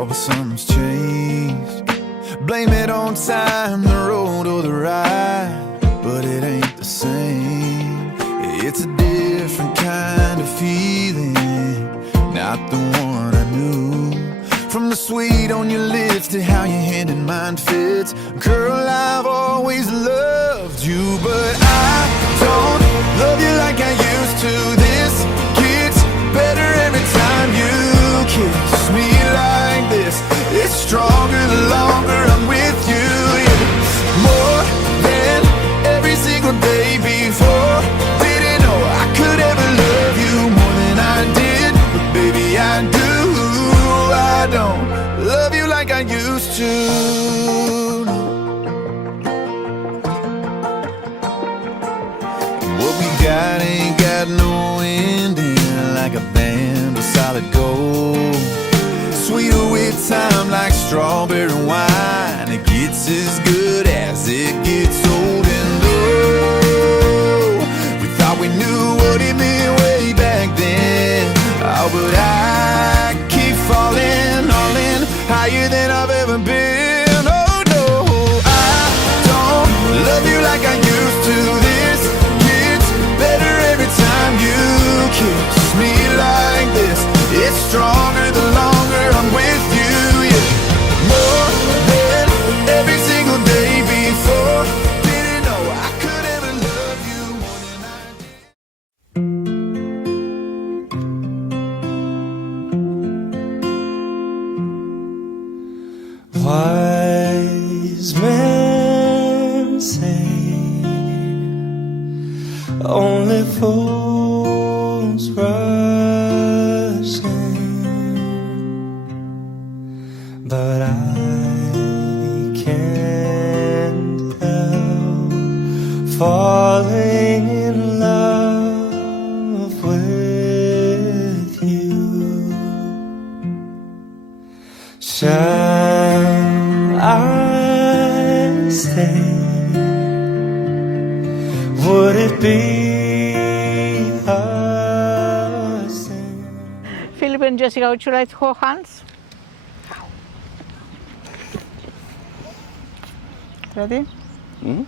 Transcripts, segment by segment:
Oh, but something's changed. Blame it on time, the road or the ride, but it ain't the same. It's a different kind of feeling, not the one I knew. From the sweet on your lips to how your hand in mine fits. Girl, I've always loved you, but I don't love you like I used to. This gets better every time you kiss me like this. It's stronger the longer I'm with you, yeah. More than every single day before. Didn't know I could ever love you more than I did, but baby I do. I don't love you like I used to. What we got ain't got no ending, like a band of solid gold. Sweeter with time like strawberry wine. It gets as good as it gets old. And oh, we thought we knew what it meant way back then. Oh, but I keep falling, all in, higher than I've ever been. Oh no, I don't love you like I used to. This gets better every time you kiss me like this. It's stronger the longer I'm with you, yeah. More than every single day before. Didn't know I could ever love you more than I did. Wise men say only fools rush in, but I can't help falling in love with you. Shall I stay? Would it be a sin? Philip and Jessica, would you like to hold hands? Ready? Mm-hmm.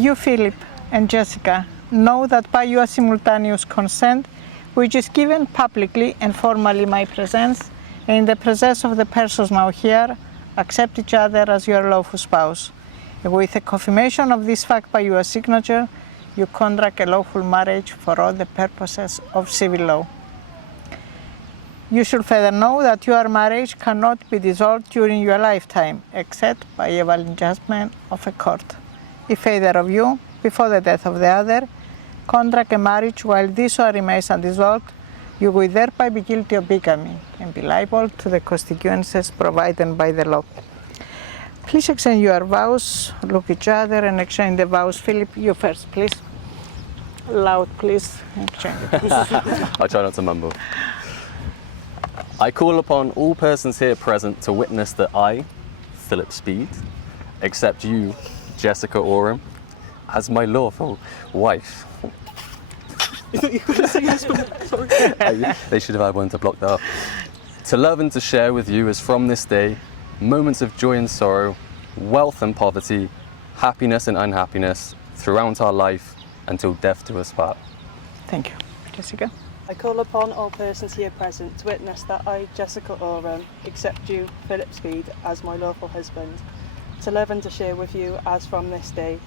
You, Philip and Jessica, know that by your simultaneous consent, which is given publicly and formally in my presence, and in the presence of the persons now here, accept each other as your lawful spouse. And with a confirmation of this fact by your signature, you contract a lawful marriage for all the purposes of civil law. You should further know that your marriage cannot be dissolved during your lifetime, except by a valid judgment of a court. If either of you, before the death of the other, contract a marriage while this one remains undissolved, you will thereby be guilty of bigamy and be liable to the consequences provided by the law. Please exchange your vows, look each other and exchange the vows. Philip, you first, please. Loud, please. Exchange. I'll try not to mumble. I call upon all persons here present to witness that I, Philip Speed, accept you, Jessica Oram, as my lawful wife. You couldn't say yes, but sorry. They should have had one to block that up. To love and to share with you as from this day, moments of joy and sorrow, wealth and poverty, happiness and unhappiness, throughout our life, until death do us part. Thank you. Jessica? I call upon all persons here present to witness that I, Jessica Oram, accept you, Philip Speed, as my lawful husband, to live and to share with you as from this day,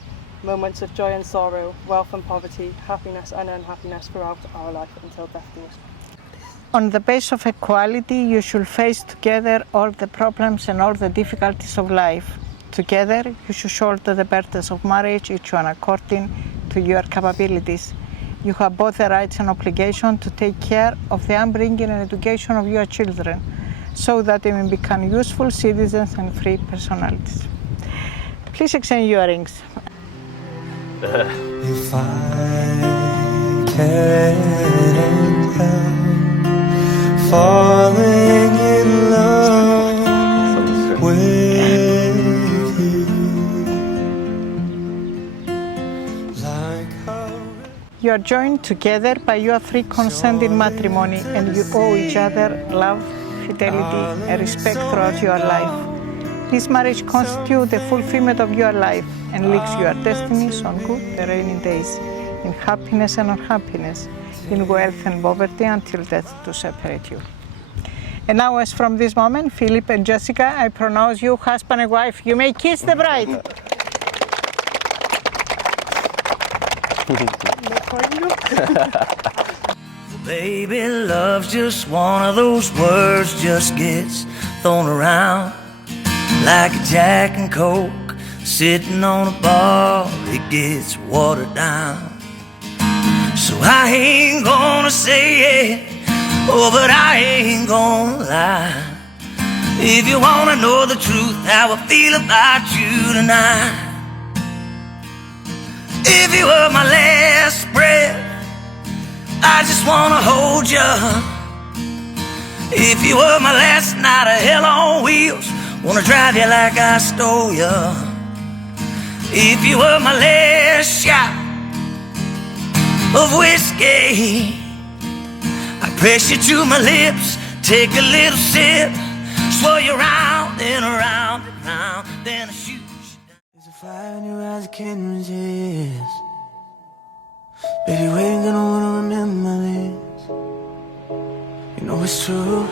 moments of joy and sorrow, wealth and poverty, happiness and unhappiness throughout our life until death do us part. On the basis of equality, you should face together all the problems and all the difficulties of life. Together, you should shoulder the burdens of marriage, each one according to your capabilities. You have both the rights and obligation to take care of the upbringing and education of your children, so that they may become useful citizens and free personalities. Please exchange your rings. If I can't help falling in love with you, like how You are joined together by your free consent in matrimony, and you owe each other love, fidelity, and respect throughout your life. This marriage constitutes the fulfillment of your life and links your destinies on good and rainy days, in happiness and unhappiness, in wealth and poverty, until death do separate you. And now, as from this moment, Philip and Jessica, I pronounce you husband and wife. You may kiss the bride. Baby, love's just one of those words just gets thrown around like a Jack and Coke sitting on a bar, it gets watered down. So I ain't gonna say it, oh, but I ain't gonna lie. If you wanna know the truth, how I feel about you tonight. If you were my last breath, I just wanna hold you. If you were my last night of hell on wheels, wanna drive you like I stole you. If you were my last shot of whiskey, I press you to my lips, take a little sip, swirl you round and around and round, then I shoot you down. There's a fire in your eyes I can't resist. Baby, we ain't gonna wanna remember this. You know it's true.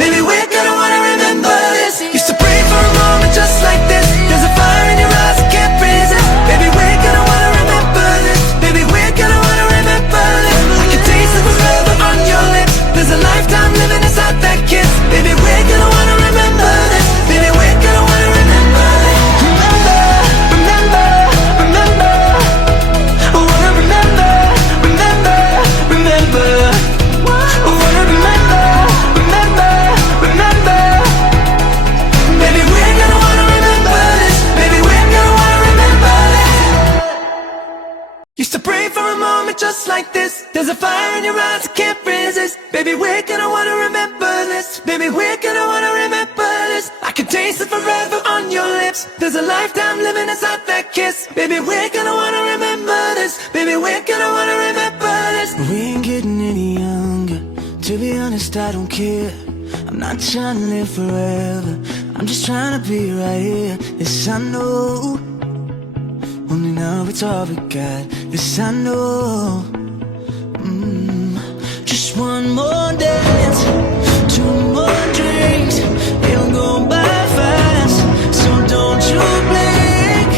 Baby, we're gonna wanna remember this. Used to pray for a moment just like this. There's a fire in your eyes I can't resist. Baby, we're gonna wanna remember this. Baby, we're gonna wanna remember this. I can taste it forever on your lips. There's a lifetime living inside that kiss. Baby, we're gonna wanna remember this. Baby, we're gonna wanna remember this. Remember, remember, remember. I wanna remember, remember, remember. I wanna remember, remember, remember. Baby, we're gonna wanna remember this. Baby, we're gonna wanna remember this. Used to pray for a moment just like this. There's a fire in your eyes I can't resist. Baby, we're gonna wanna remember this. Baby, we're gonna wanna remember this. I can taste it forever on your lips. There's a lifetime living inside that kiss. Baby, we're gonna wanna remember this. Baby, we're gonna wanna remember this. We ain't getting any younger. To be honest, I don't care. I'm not trying to live forever. I'm just trying to be right here. This I know. Only now it's all we got. This I know. Just one more dance, two more drinks. It'll go by fast, so don't you blink.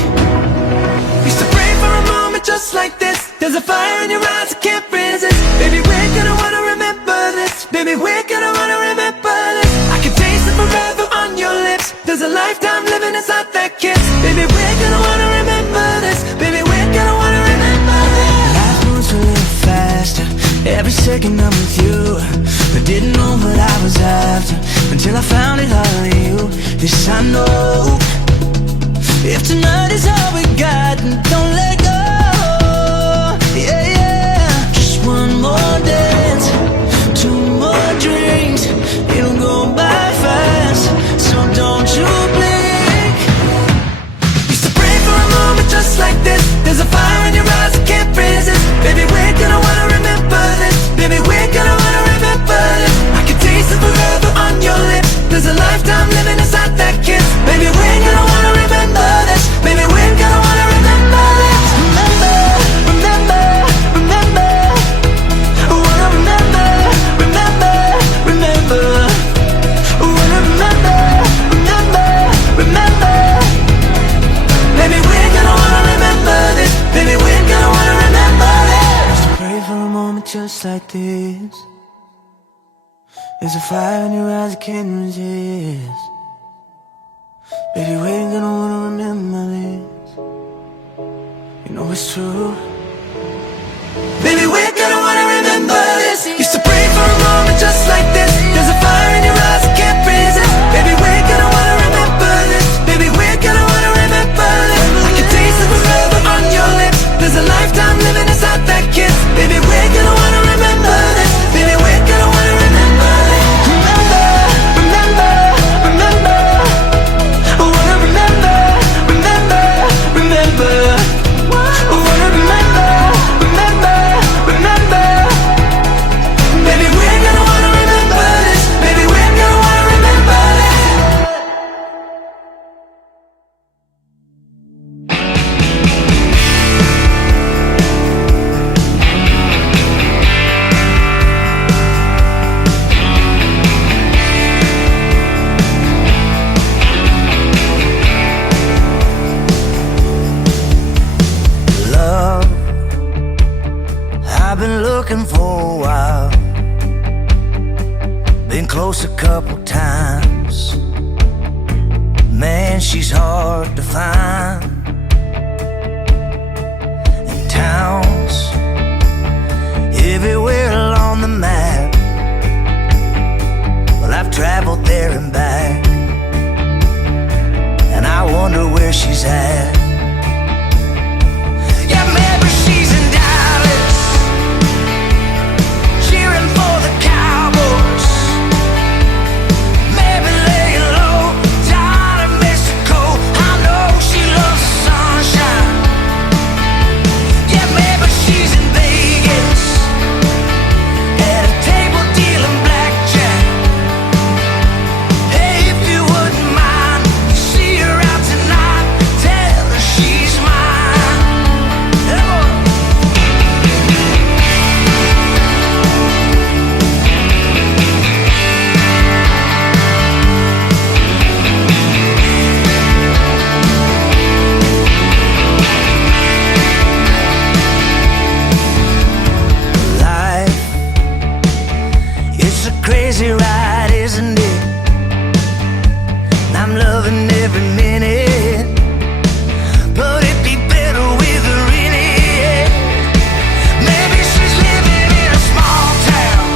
Used to pray for a moment just like this. There's a fire in your eyes I can't resist. Baby, we're gonna wanna remember this. Baby, we're gonna wanna remember this. I can taste it forever on your lips. There's a lifetime living inside that kiss. Baby, we're gonna wanna remember this. Baby, we're gonna wanna remember this. Life moves a little faster every second I'm with you. I didn't know what I was after until I found it all in you. This I know. If tonight is all we got, then don't let go. Yeah, yeah. Just one more dance, two more drinks. It'll go by fast, so don't you blink. Used to pray for a moment just like this. There's a fire in your eyes I can't resist. Baby, we're gonna wanna remember this. Baby, we're gonna wanna remember this. I can taste it forever on your lips. There's a lifetime living inside that kiss. Baby, we're gonna wanna remember this. Baby, we're gonna wanna remember this. Remember, remember, remember. I wanna remember, remember, remember. I wanna remember, remember, remember. Baby, we're gonna wanna remember this. Baby, we're gonna wanna remember this. Pray for a moment just like this. There's a fire in your eyes I can't resist. Baby, we ain't gonna wanna remember this. You know it's true. Baby, we're gonna wanna remember this. Used to pray for a moment just like this. There's a fire in your eyes I can't resist. Baby, we're gonna wanna remember this. Baby, we're gonna wanna remember this. I can taste it forever on your lips. There's a lifetime living inside that kiss. Baby, we're gonna wanna remember this. Baby, we're gonna wanna remember this. Remember, remember, remember. I wanna remember, remember, remember. I wanna remember. Been close a couple times. Man, she's hard to find. In towns everywhere along the map, well, I've traveled there and back, and I wonder where she's at. Yeah, maybe she's in Dallas, cheering for the Cowboys. Maybe laying low down in Mexico. I know she loves the sunshine. Yeah, maybe she's in Vegas, at a table dealing blackjack. Hey, if you wouldn't mind, you see her out tonight, tell her she's mine. Come on. Life, it's a crazy ride, isn't it? And I'm loving every minute, but it'd be better with her in it. Maybe she's living in a small town,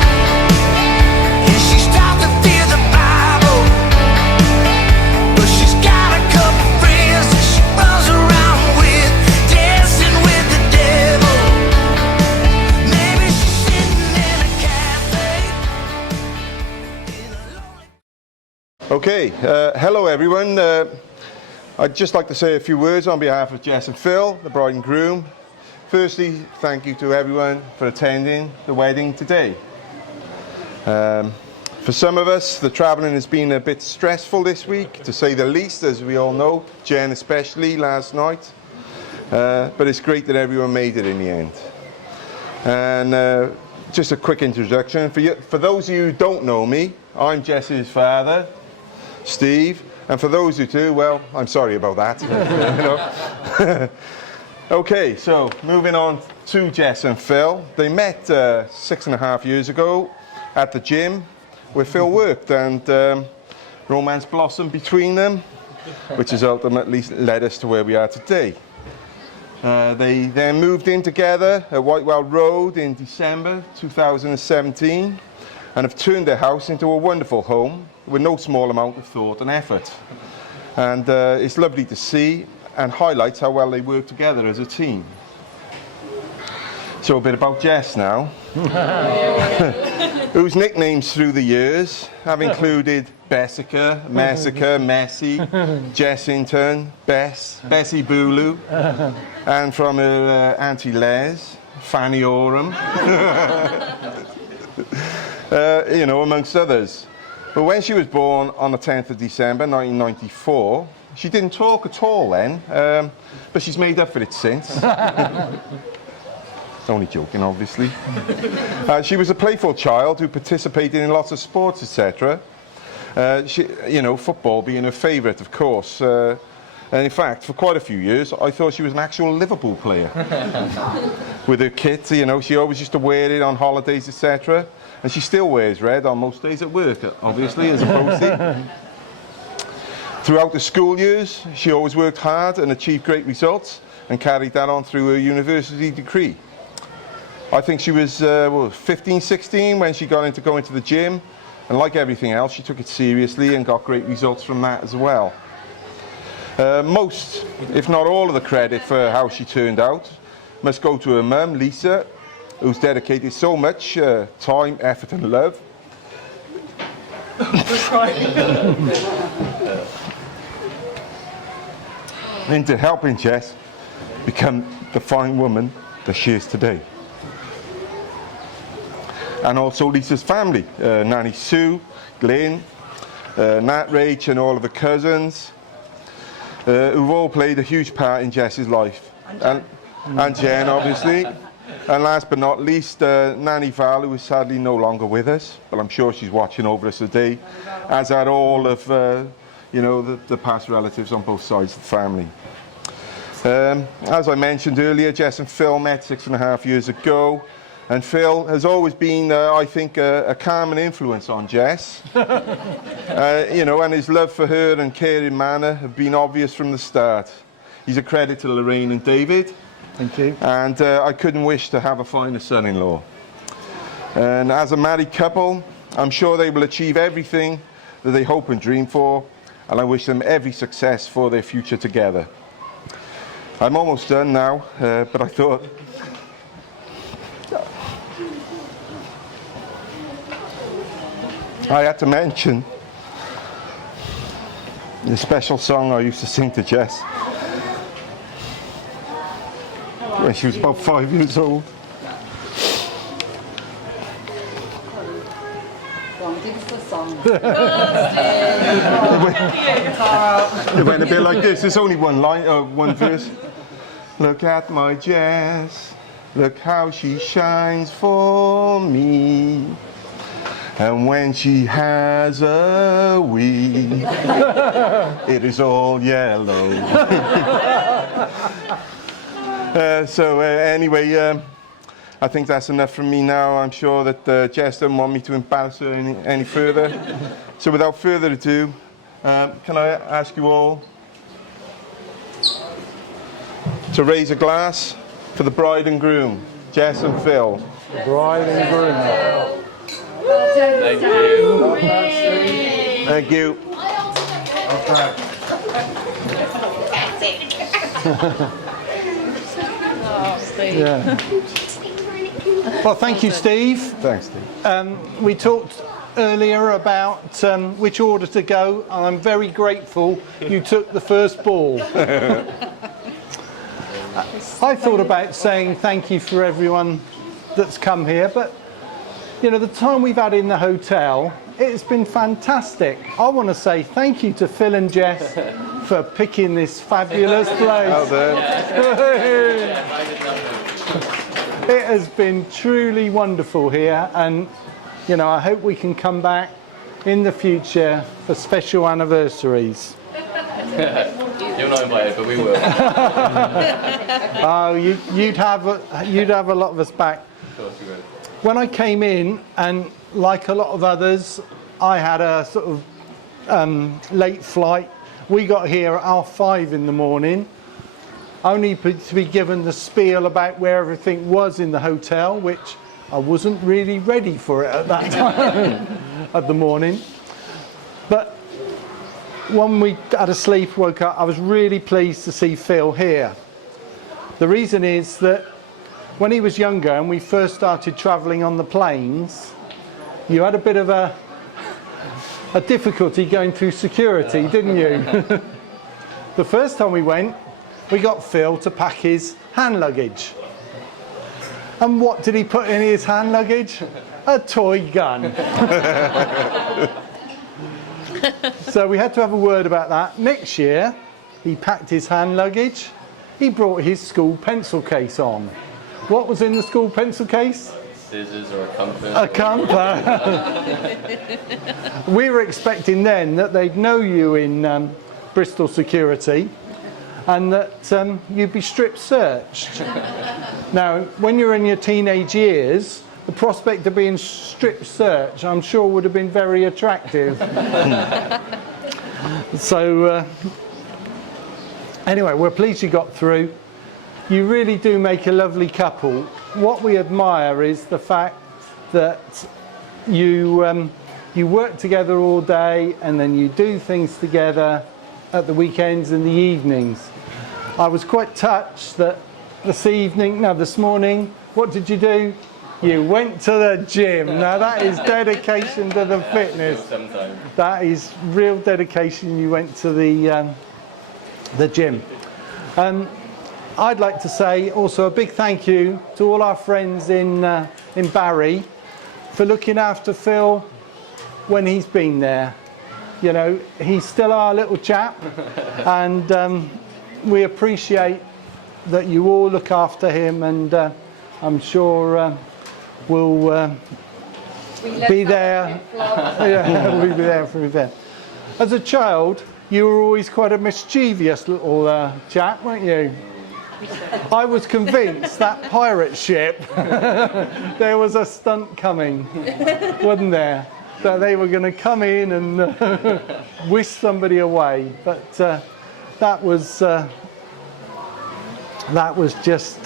and she's taught to fear the Bible, but she's got a couple friends that she runs around with, dancing with the devil. Maybe she's sitting in a cafe in a lonely. Okay, hello everyone. I'd just like to say a few words on behalf of Jess and Phil, the bride and groom. Firstly, thank you to everyone for attending the wedding today. For some of us, the travelling has been a bit stressful this week, to say the least, as we all know, Jen especially last night. But it's great that everyone made it in the end. And just a quick introduction. For those of you who don't know me, I'm Jess's father, Steve, and for those who do, well, I'm sorry about that. You know. Okay, so moving on to Jess and Phil. They met 6.5 years ago at the gym where Phil worked, and romance blossomed between them, which has ultimately led us to where we are today. They then moved in together at Whitewell Road in December 2017 and have turned their house into a wonderful home with no small amount of thought and effort. And it's lovely to see and highlights how well they work together as a team. So a bit about Jess now, whose nicknames through the years have included Bessica, Messica, Messi, Jessington, Bess, Bessie Booloo, and from her Auntie Les, Fanny Oram, you know, amongst others. But when she was born on the 10th of December 1994, she didn't talk at all then, but she's made up for it since. Only joking, obviously. She was a playful child who participated in lots of sports, etc. You know, football being her favourite, of course. And in fact, for quite a few years, I thought she was an actual Liverpool player. With her kit, you know, she always used to wear it on holidays, etc. And she still wears red on most days at work, obviously, as a postie. Throughout the school years, she always worked hard and achieved great results and carried that on through her university degree. I think she was 15, 16 when she got into going to the gym, and like everything else, she took it seriously and got great results from that as well. Most, if not all, of the credit for how she turned out must go to her mum, Lisa, who's dedicated so much time, effort and love into helping Jess become the fine woman that she is today. And also Lisa's family, Nanny Sue, Glenn, Nat, Rach and all of her cousins, who've all played a huge part in Jess's life. And Jen, obviously. And last but not least, Nanny Val, who is sadly no longer with us, but I'm sure she's watching over us today, as are all of you know, the past relatives on both sides of the family. As I mentioned earlier, Jess and Phil met 6.5 years ago, And Phil has always been, I think, a calming influence on Jess. You know, and his love for her and caring manner have been obvious from the start. He's a credit to Lorraine and David. Thank you. And I couldn't wish to have a finer son-in-law. And as a married couple, I'm sure they will achieve everything that they hope and dream for, and I wish them every success for their future together. I'm almost done now, but I thought I had to mention the special song I used to sing to Jess when she was about 5 years old. It went a bit like this. There's only one line, one verse. Look at my Jess, look how she shines for me. And when she has a wee, it is all yellow. Anyway, I think that's enough from me now. I'm sure that Jess doesn't want me to embarrass her any further. So without further ado, can I ask you all to raise a glass for the bride and groom, Jess and Phil. Bride and groom. Thank you. Thank you. Yeah. Well, thank you, Steve. Thanks, Steve. We talked earlier about which order to go, and I'm very grateful you took the first ball. I thought about saying thank you for everyone that's come here, but you know, the time we've had in the hotel, it's been fantastic. I want to say thank you to Phil and Jess for picking this fabulous place. Well done. It has been truly wonderful here, and you know, I hope we can come back in the future for special anniversaries. You're not invited, but we will. Oh, you'd have a lot of us back. Of course you will. When I came in, and like a lot of others, I had a sort of late flight. We got here at 5:30 in the morning, only to be given the spiel about where everything was in the hotel, which I wasn't really ready for it at that time of the morning. But when we had a sleep, woke up, I was really pleased to see Phil here. The reason is that when he was younger and we first started travelling on the planes, you had a bit of a difficulty going through security, didn't you? The first time we went, we got Phil to pack his hand luggage. And what did he put in his hand luggage? A toy gun. So we had to have a word about that. Next year, he packed his hand luggage. He brought his school pencil case on. What was in the school pencil case? Scissors or a compass. A compass. We were expecting then that they'd know you in Bristol security and that you'd be strip searched. Now, when you're in your teenage years, the prospect of being strip searched, I'm sure, would have been very attractive. So, anyway, we're pleased you got through. You really do make a lovely couple. What we admire is the fact that you work together all day and then you do things together at the weekends and the evenings. I was quite touched that this morning, what did you do? You went to the gym. Now that is dedication to the fitness. That is real dedication. You went to the gym. I'd like to say also a big thank you to all our friends in Barry for looking after Phil when he's been there. You know, he's still our little chap, and we appreciate that you all look after him, and I'm sure we'll be there. Yeah, we'll be there for event. As a child, you were always quite a mischievous little chap, weren't you? I was convinced that pirate ship, there was a stunt coming, wasn't there? That they were going to come in and whisk somebody away. But that was just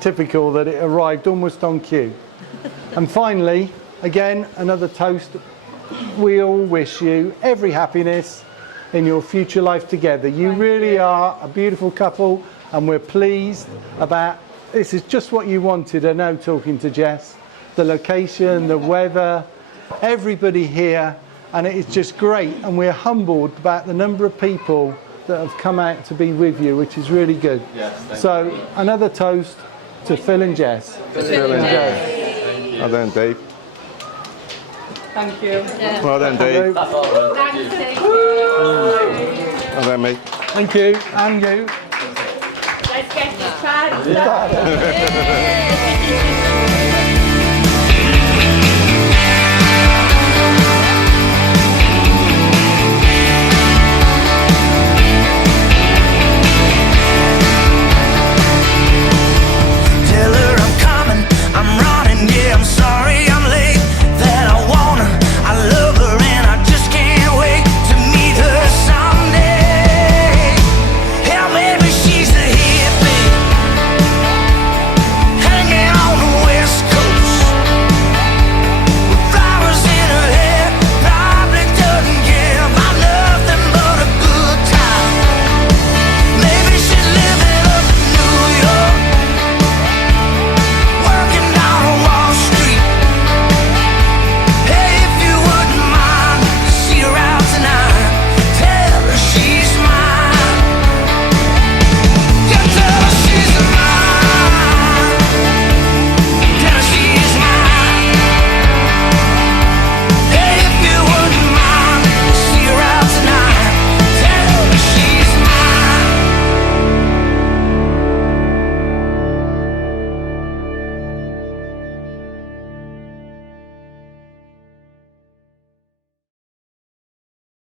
typical that it arrived almost on cue. And finally, again, another toast. We all wish you every happiness in your future life together. You really are a beautiful couple, and we're pleased about this. Is just what you wanted. I know, talking to Jess, the location, the weather, everybody here, and it is just great. And we're humbled about the number of people that have come out to be with you, which is really good. Yes, so another toast to Phil and Jess. Phil and Jess. Well done, Dave. Thank you. Well done, Dave. That's all right. Thank you. Well done, mate. Thank you, and you. Let's get this party started.